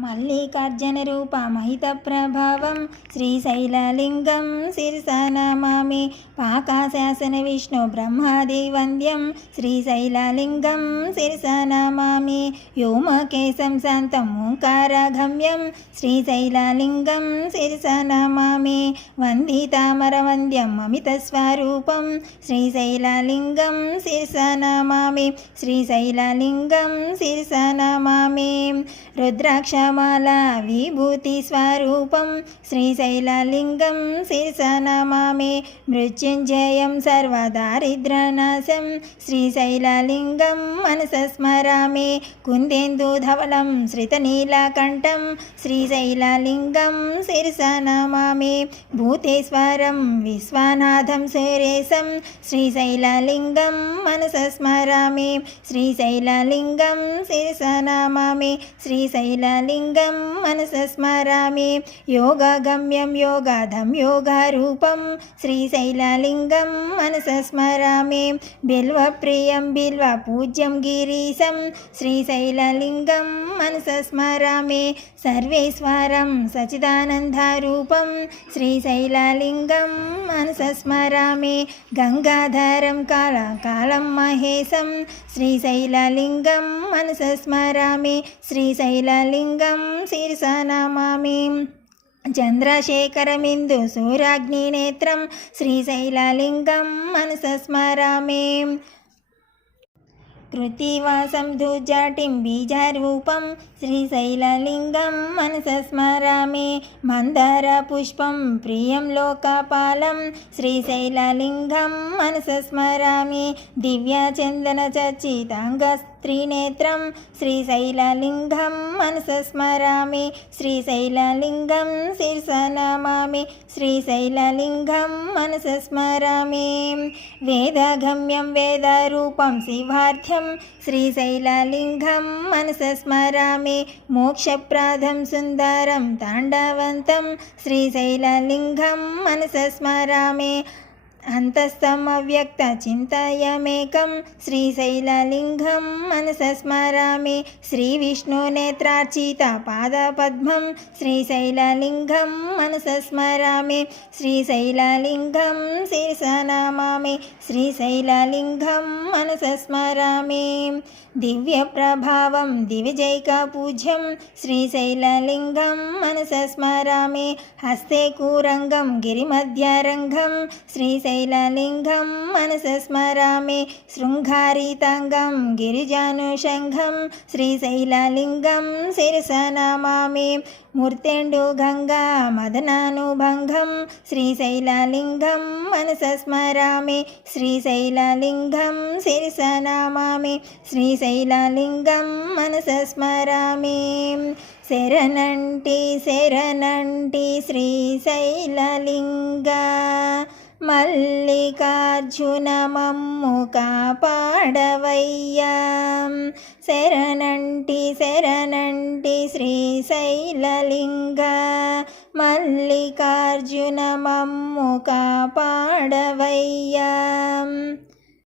మల్లికార్జున రూప మహిత ప్రభావం శ్రీశైలలింగం శిరసా నమామి. పాకాశాసన విష్ణు బ్రహ్మాది వంద్యం శ్రీశైలలింగం శిరసా నమామి. వ్యోమకేశం శాంతం ఓంకారగమ్యం శ్రీశైలలింగం శిరసా నమామి. వందితామర వంద్యం అమిత స్వరూపం శ్రీశైలలింగం శిరసా నమామి. శ్రీశైలలింగం శిరసా నమామి. రుద్రాక్షమాల విభూతి స్వరూపం శ్రీశైలలింగం శిరసా నమామి. మృత్యుంజయం సర్వదారిద్ర్యనాశం శ్రీశైలలింగం మనస స్మరామి. కుందేందుధవళం శ్రితనీలకంఠం శ్రీశైలలింగం శిరసా నమామి. భూతేశ్వరం విశ్వనాథం సురేశం శ్రీశైలలింగం మనస స్మరామి. శ్రీశైలలింగం శిరసా నమామి. శ్రీశైలలింగం మనస స్మరామి. యోగగమ్యం యోగాధం యోగరూపం శ్రీశైలలింగం మనస స్మరామి. బిల్వప్రియం బిల్వ పూజ్యం గిరీశం శ్రీశైలలింగం మనస స్మరామి. సర్వేశ్వరం సచిదానందరూపం శ్రీశైలలింగం మనస స్మరామి. గంగాధరం కాలం మహేశం శ్రీశైలలింగం మనస స్మరామి. శ్రీశైలలింగం శిరసా నమామి. చంద్రశేఖరమిందు సూర్యాగ్నినేత్రం శ్రీశైలలింగం మనస స్మరామి. కృత్తివాసం దుజాటిం బీజరూపం శ్రీశైలలింగం మనస స్మరామి. మందార పుష్పం ప్రియం లోకపాలం శ్రీశైలలింగం మనస స్మరామి. దివ్యచందన చర్చితాంగ త్రినేత్రం శ్రీశైలలింగం మనస స్మరామి. శ్రీశైలలింగం శిరసా నమామి. శ్రీశైలలింగం మనస స్మరామి. వేదగమ్యం వేదరూపం శివార్థ్యం శ్రీశైలలింగం మనస స్మరామి. మోక్షప్రదం సుందరం తాండవంతం శ్రీశైలలింగం మనస స్మరామి. అంతస్థం అవ్యక్త చింతయమేకం శ్రీశైలలింగం మనస స్మరామి. శ్రీ విష్ణు నేత్రార్చిత పాదపద్మం శ్రీశైలలింగం మనస స్మరామి. శ్రీశైలలింగం శిరసా నమామి. శ్రీశైలలింగం మనస స్మరామి. దివ్య ప్రభావం దివిజైక పూజ్యం శ్రీశైలలింగం మనస స్మరామి. హస్తే కూరంగం గిరిమధ్యరంగం శ్రీశైలలింగం మనస స్మరామి. శృంగారితాంగం గిరిజానుషంగం శ్రీశైలలింగం శిరసా నమామి. మూర్తెండు గంగా మదనానుభంగం శ్రీశైలలింగం మనస స్మరామి. శ్రీశైలలింగం శిరసా నమామి. శ్రీశైలలింగం మనస స్మరామి. శరణంటి శరణంటి శ్రీశైలలింగా మల్లికార్జున మమ్ము కాపాడవయ్యా. శరణంటి శరణంటి శ్రీశైలలింగా మల్లికార్జున మమ్ము కాపాడవయ్యా.